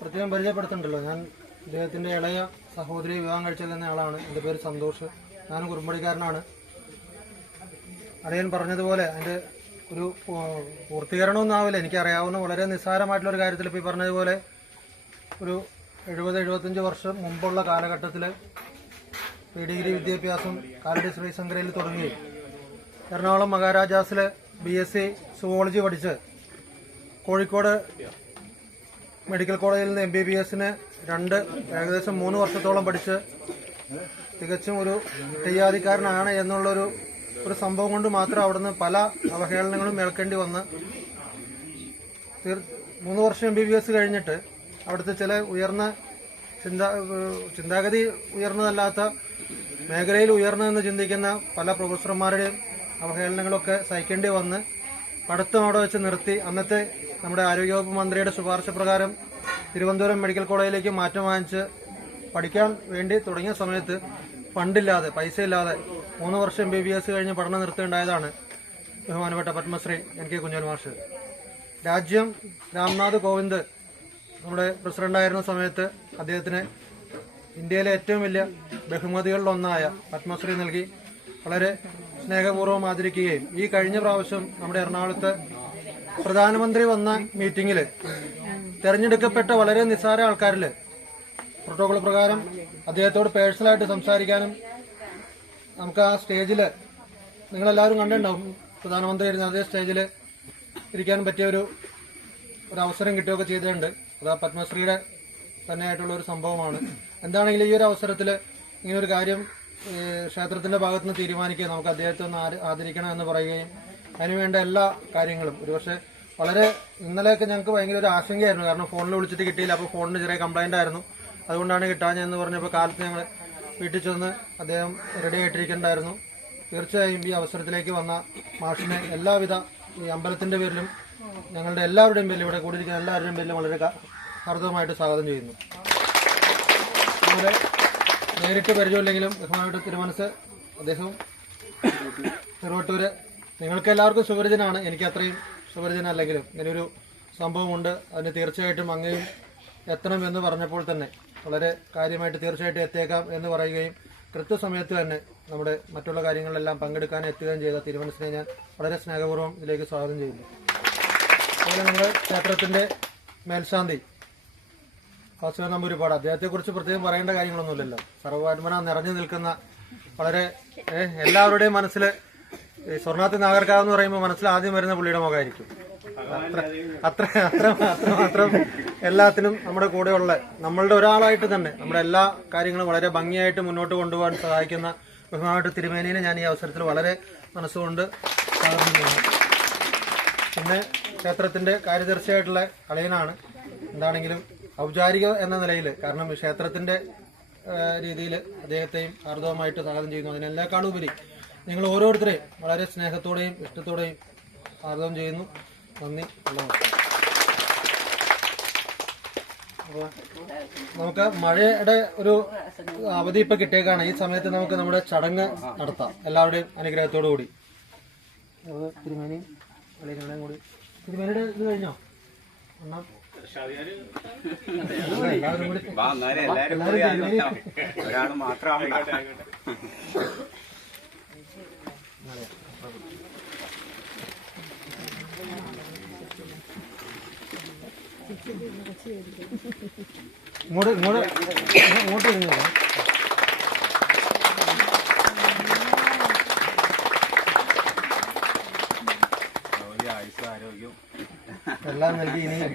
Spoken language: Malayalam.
പ്രത്യേകം പരിചയപ്പെടുത്തുന്നുണ്ടല്ലോ ഞാൻ ഇദ്ദേഹത്തിന്റെ ഇളയ സഹോദരി വിവാഹം കഴിച്ചത് എന്ന ആളാണ്. എന്റെ പേര് സന്തോഷ്. ഞാനും കുറുമ്പടിക്കാരനാണ്. അടിയൻ പറഞ്ഞതുപോലെ അതിന്റെ ഒരു പൂർത്തീകരണമൊന്നും ആവില്ല. എനിക്കറിയാവുന്ന വളരെ നിസ്സാരമായിട്ടുള്ള ഒരു കാര്യത്തിൽ ഇപ്പോൾ ഈ പറഞ്ഞതുപോലെ ഒരു എഴുപത് എഴുപത്തഞ്ച് വർഷം മുമ്പുള്ള കാലഘട്ടത്തിൽ പി ഡിഗ്രി വിദ്യാഭ്യാസം കാലടി ശ്രീശങ്കരയിൽ തുടങ്ങി. എറണാകുളം മഹാരാജാസിൽ ബി എസ് സി സുവോളജി പഠിച്ച് കോഴിക്കോട് മെഡിക്കൽ കോളേജിൽ നിന്ന് എം ബി ബി എസിന് രണ്ട് ഏകദേശം മൂന്ന് വർഷത്തോളം പഠിച്ച് തികച്ചും ഒരു തെയ്യാതിക്കാരനാണ് എന്നുള്ളൊരു ഒരു സംഭവം കൊണ്ട് മാത്രം അവിടുന്ന് പല അവഹേളനങ്ങളും ഏൽക്കേണ്ടി വന്ന് മൂന്ന് വർഷം എം ബി ബി എസ് കഴിഞ്ഞിട്ട് അവിടുത്തെ ചില ഉയർന്ന ചിന്താ ചിന്താഗതി ഉയർന്നതല്ലാത്ത മേഖലയിൽ ഉയർന്നതെന്ന് ചിന്തിക്കുന്ന പല പ്രൊഫസർമാരുടെയും അവഹേളനങ്ങളൊക്കെ സഹിക്കേണ്ടി വന്ന് പഠിത്തം അവിടെ വെച്ച് നിർത്തി അന്നത്തെ നമ്മുടെ ആരോഗ്യവകുപ്പ് മന്ത്രിയുടെ ശുപാർശ പ്രകാരം തിരുവനന്തപുരം മെഡിക്കൽ കോളേജിലേക്ക് മാറ്റം വാങ്ങിച്ച് പഠിക്കാൻ വേണ്ടി തുടങ്ങിയ സമയത്ത് ഫണ്ടില്ലാതെ പൈസയില്ലാതെ മൂന്ന് വർഷം എം ബി ബി എസ് കഴിഞ്ഞ് പഠനം നിർത്തേണ്ടായതാണ് ബഹുമാനപ്പെട്ട പത്മശ്രീ എൻ കെ കുഞ്ഞൻ മാഷ്. രാജ്യം രാംനാഥ് കോവിന്ദ് നമ്മുടെ പ്രസിഡന്റായിരുന്ന സമയത്ത് അദ്ദേഹത്തിന് ഇന്ത്യയിലെ ഏറ്റവും വലിയ ബഹുമതികളിലൊന്നായ പത്മശ്രീ നൽകി. വളരെ സ്നേഹപൂർവം ആദരിക്കുകയും ഈ കഴിഞ്ഞ പ്രാവശ്യം നമ്മുടെ എറണാകുളത്ത് പ്രധാനമന്ത്രി വന്ന മീറ്റിംഗിൽ തെരഞ്ഞെടുക്കപ്പെട്ട വളരെ നിസ്സാര ആൾക്കാരിൽ പ്രോട്ടോകോൾ പ്രകാരം അദ്ദേഹത്തോട് പേഴ്സണലായിട്ട് സംസാരിക്കാനും നമുക്ക് ആ സ്റ്റേജിൽ നിങ്ങളെല്ലാവരും കണ്ടിട്ടുണ്ടാവും. പ്രധാനമന്ത്രി ഇരുന്ന അതേ സ്റ്റേജിൽ ഇരിക്കാൻ പറ്റിയ ഒരു ഒരു അവസരം കിട്ടുകയൊക്കെ ചെയ്തിട്ടുണ്ട്. അത് ആ പത്മശ്രീയുടെ തന്നെയായിട്ടുള്ള ഒരു സംഭവമാണ്. എന്താണെങ്കിലും ഈ ഒരു അവസരത്തിൽ ഇങ്ങനൊരു കാര്യം ക്ഷേത്രത്തിന്റെ ഭാഗത്ത് നിന്ന് തീരുമാനിക്കുക നമുക്ക് അദ്ദേഹത്തെ ഒന്ന് ആദരിക്കണം എന്ന് പറയുകയും അതിനുവേണ്ട എല്ലാ കാര്യങ്ങളും. ഒരുപക്ഷെ വളരെ ഇന്നലെയൊക്കെ ഞങ്ങൾക്ക് ഭയങ്കര ഒരു ആശങ്കയായിരുന്നു. കാരണം ഫോണിൽ വിളിച്ചിട്ട് കിട്ടിയില്ല. അപ്പോൾ ഫോണിന് ചെറിയ കംപ്ലൈന്റ് ആയിരുന്നു. അതുകൊണ്ടാണ് കിട്ടാഞ്ഞെന്ന് പറഞ്ഞപ്പോൾ കാലത്ത് ഞങ്ങൾ വീട്ടിൽ ചെന്ന് അദ്ദേഹം റെഡി ആയിട്ടിരിക്കണ്ടായിരുന്നു. തീർച്ചയായും ഈ അവസരത്തിലേക്ക് വന്ന മാഷിനെ എല്ലാവിധ ഈ അമ്പലത്തിന്റെ പേരിലും ഞങ്ങളുടെ എല്ലാവരുടെയും പേരിലും ഇവിടെ കൂടിയിരിക്കുന്ന എല്ലാവരുടെയും പേരിലും വളരെ ക- സ്വാഗതം ചെയ്യുന്നു. അതുപോലെ നേരിട്ട് പരിചയമില്ലെങ്കിലും ബഹുമാനപ്പെട്ട തിരുമനസ് അദ്ദേഹം ചെറുവട്ടൂര് നിങ്ങൾക്ക് എല്ലാവർക്കും സുപരിചിതനാണ്. എനിക്ക് അത്രയും സുപരിചിതനല്ലെങ്കിലും ഇങ്ങനെയൊരു സംഭവമുണ്ട്. അതിന് തീർച്ചയായിട്ടും അങ്ങയും എത്തണം എന്ന് പറഞ്ഞപ്പോൾ തന്നെ വളരെ കാര്യമായിട്ട് തീർച്ചയായിട്ടും എത്തിയേക്കാം എന്ന് പറയുകയും കൃത്യസമയത്ത് തന്നെ നമ്മുടെ മറ്റുള്ള കാര്യങ്ങളിലെല്ലാം പങ്കെടുക്കാൻ എത്തുകയും ചെയ്ത തിരുമനസിനെ ഞാൻ വളരെ സ്നേഹപൂർവം ഇതിലേക്ക് സ്വാഗതം ചെയ്യുന്നു. അതുപോലെ നമ്മുടെ ക്ഷേത്രത്തിന്റെ മേൽശാന്തി വാസുദേവ നമ്പൂരിപ്പാട്. അദ്ദേഹത്തെ കുറിച്ച് പ്രത്യേകം പറയേണ്ട കാര്യങ്ങളൊന്നുമില്ലല്ലോ. സർവാത്മന നിറഞ്ഞു നിൽക്കുന്ന വളരെ എല്ലാവരുടെയും മനസ്സിൽ സ്വർണാത്തി നാഗർക്കാവ് എന്ന് പറയുമ്പോൾ മനസ്സിൽ ആദ്യം വരുന്ന പുള്ളിയുടെ മുഖമായിരിക്കും. അത്ര അത്ര അത്ര മാത്രം എല്ലാത്തിനും നമ്മുടെ കൂടെയുള്ള നമ്മളുടെ ഒരാളായിട്ട് തന്നെ നമ്മുടെ എല്ലാ കാര്യങ്ങളും വളരെ ഭംഗിയായിട്ട് മുന്നോട്ട് കൊണ്ടുപോകാൻ സഹായിക്കുന്ന ബഹുമാനമായിട്ട് തിരുമേനിയെ ഞാൻ ഈ അവസരത്തിൽ വളരെ മനസ്സുകൊണ്ട് പിന്നെ ക്ഷേത്രത്തിന്റെ കാര്യദർശിയായിട്ടുള്ള അളയനാണ്. എന്താണെങ്കിലും ഔപചാരിക എന്ന നിലയിൽ കാരണം ക്ഷേത്രത്തിന്റെ രീതിയിൽ അദ്ദേഹത്തെയും ഹാർദവമായിട്ട് സ്വാഗതം ചെയ്യുന്നു. അതിനെല്ലാക്കാളും ഉപരി നിങ്ങൾ ഓരോരുത്തരെയും വളരെ സ്നേഹത്തോടെയും ഇഷ്ടത്തോടെയും ആർദവം ചെയ്യുന്നു. നന്ദി. നമുക്ക് മഴയുടെ ഒരു അവധി ഇപ്പൊ കിട്ടിയേക്കാണ്. ഈ സമയത്ത് നമുക്ക് നമ്മുടെ ചടങ്ങ് നടത്താം. എല്ലാവരുടെയും അനുഗ്രഹത്തോടു കൂടി. തിരുമേനിയും കൂടി. തിരുമേനിയുടെ ഇത് കഴിഞ്ഞോ? എണ്ണം എല്ലാവരും കൂടി വാ, എന്നാലേ എല്ലാരും കൂടി ആലോചിക്കാം. ഒരാൾ മാത്രം ഇങ്ങോട്ട് ഇങ്ങോട്ട് ഇങ്ങോട്ട് ഇരുന്നോ ആയുസ് ആരോഗ്യം. എല്ലാം നൽകി ഇനിയും